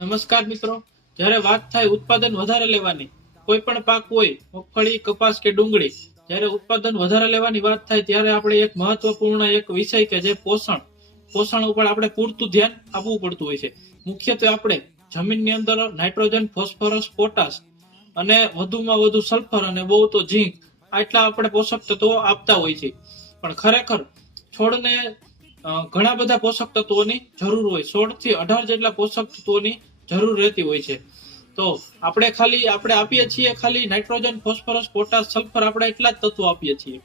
નમસ્કાર મિત્રો. જ્યારે વાત થાય ઉત્પાદન વધારે લેવાની, કોઈ પણ પાક હોય, મગફળી, કપાસ કે ડુંગળી, જ્યારે ઉત્પાદન વધારે લેવાની વાત થાય ત્યારે આપણે એક મહત્વપૂર્ણ એક વિષય કે જે પોષણ ઉપર આપણે પૂરતું ધ્યાન આપવું પડતું હોય છે. મુખ્યત્વે આપણે જમીનની અંદર નાઇટ્રોજન, ફોસ્ફરસ, પોટાશ અને વધુમાં વધુ સલ્ફર અને બહુ તો ઝીંક આટલા આપણે પોષક તત્વો આપતા હોય છે. પણ ખરેખર છોડને ઘણા બધા પોષક તત્વોની જરૂર હોય. 16 થી 18 જેટલા પોષક તત્વોની જરૂર રહેતી હોય છે. તો આપણે આપીએ છીએ ખાલી નાઇટ્રોજન, ફોસ્ફરસ, પોટાશ, સલ્ફર, આપણે એટલા જ તત્વો આપીએ છીએ.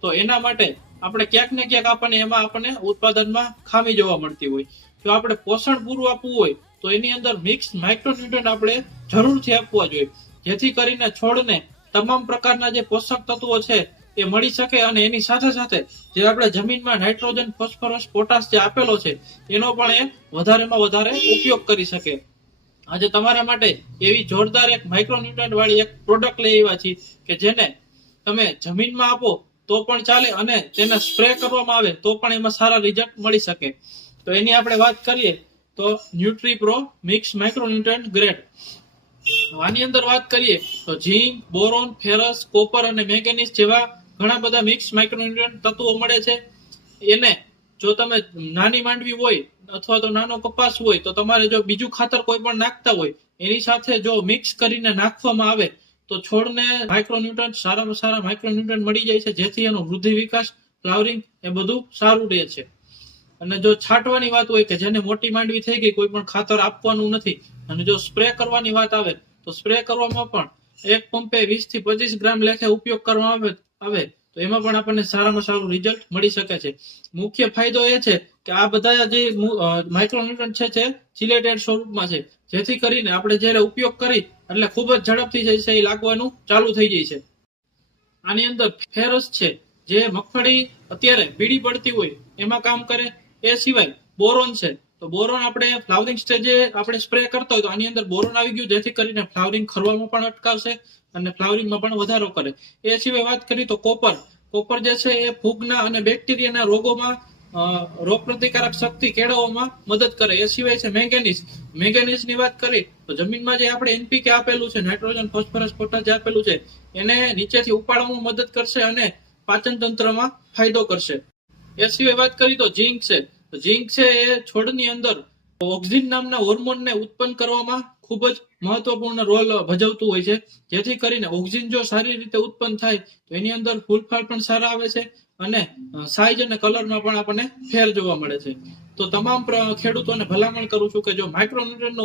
તો એના માટે આપણે ક્યાંક ને ક્યાંક આપણને ઉત્પાદનમાં ખામી જોવા મળતી હોય. જો આપણે પોષણ પૂરું આપવું હોય તો એની અંદર મિક્સ માઇક્રોન્યુટ્રન્ટ આપણે જરૂરથી આપવા જોઈએ, જેથી કરીને છોડને તમામ પ્રકારના જે પોષક તત્વો છે એ મળી શકે અને એની સાથે સાથે જે આપણે જમીનમાં નાઇટ્રોજન, ફોસ્ફરસ, પોટાશ જે આપેલો છે એનો પણ એ વધારેમાં વધારે ઉપયોગ કરી શકે. આજે તમારા માટે એવી જોરદાર એક માઇક્રોન્યુટ્રન્ટ વાળી એક પ્રોડક્ટ લઈ આવ્યા છીએ કે જેને તમે જમીનમાં આપો તો પણ ચાલે અને તેને સ્પ્રે કરવામાં આવે તો પણ એમાં સારા રિઝલ્ટ મળી શકે. તો એની આપણે વાત કરીએ તો ન્યુટ્રી પ્રો મિક્સ માઇક્રોન્યુટ્રન્ટ ગ્રેડ. આની અંદર વાત કરીએ તો ઝીંક, બોરોન, ફેરસ, કોપર અને મેંગેનીઝ જેવા ઘણા બધા મિક્સ માઇક્રોન્યુટ્રન્ટ તત્વો મળે છે. એને જો તમે નાની માંડવી હોય અથવા તો નાનો કપાસ હોય તો તમારે જો બીજું ખાતર કોઈ પણ નાખતા હોય એની સાથે જો મિક્સ કરીને નાખવામાં આવે તો છોડને માઇક્રોન્યુટ્રન્ટ સારામાં સારા માઇક્રોન્યુટ્રન્ટ મળી જાય છે, જેથી એનો વૃદ્ધિ, વિકાસ, ફ્લાવરિંગ એ બધું સારું રહે છે. અને જો છાંટવાની વાત હોય કે જેને મોટી માંડવી થઈ ગઈ, કોઈ પણ ખાતર આપવાનું નથી, અને જો સ્પ્રે કરવાની વાત આવે તો સ્પ્રે કરવામાં પણ એક પંપે 20 થી 25 ગ્રામ લેખે ઉપયોગ કરવામાં આવે તો એમાં પણ આપણને સારામાં સારું રિઝલ્ટ મળી શકે છે. મુખ્ય ફાયદો એ છે કે આ બધા જે માઇક્રોન્યુટ્રન્ટ છે તે ચિલેટેડ સ્વરૂપમાં છે, જેથી કરીને આપણે જ્યારે ઉપયોગ કરી એટલે ખૂબ જ ઝડપથી જે છે એ લાગવાનું ચાલુ થઈ જાય છે. આની અંદર ફેરસ છે, જે મગફળી અત્યારે પીળી પડતી હોય એમાં કામ કરે. એ સિવાય બોરોન છે, તો બોરોન આપણે ફ્લાવરિંગ સ્ટેજે આપણે સ્પ્રે કરતા હોય તો આની અંદર બોરોન આવી ગયું, જેથી કરીને ફ્લાવરિંગ ખરવામાં પણ અટકાવશે અને ફ્લાવરિંગમાં પણ વધારો કરે. એ સિવાય વાત કરીએ તો કોપર જે છે એ ફૂગના અને બેક્ટેરિયાના રોગોમાં રોગ પ્રતિકારક શક્તિ કેળવવામાં મદદ કરે. એ સિવાય છે મેંગેનીઝ ની વાત કરી તો જમીનમાં જે આપણે એનપીકે આપેલું છે, નાઇટ્રોજન, ફોસ્ફરસ, પોટાશ જે આપેલું છે એને નીચેથી ઉપાડવામાં મદદ કરશે અને પાચન તંત્રમાં ફાયદો કરશે. એ સિવાય વાત કરીએ તો ઝીંક છે એ છોડની અંદર ઓક્સિન નામના હોર્મોનને ઉત્પન્ન કરવામાં ખૂબ જ મહત્વપૂર્ણ રોલ ભજવતું હોય છે, જેથી કરીને ઓક્સિન જો સારી રીતે ઉત્પન્ન થાય તો એની અંદર ફૂલફળ પણ સારા આવે છે અને સાઇઝ અને કલરમાં પણ આપણને ફેર જોવા મળે છે. તો તમામ ખેડૂતોને ભલામણ કરું છું કે જો માઇક્રોન્યુટ્રન્ટનો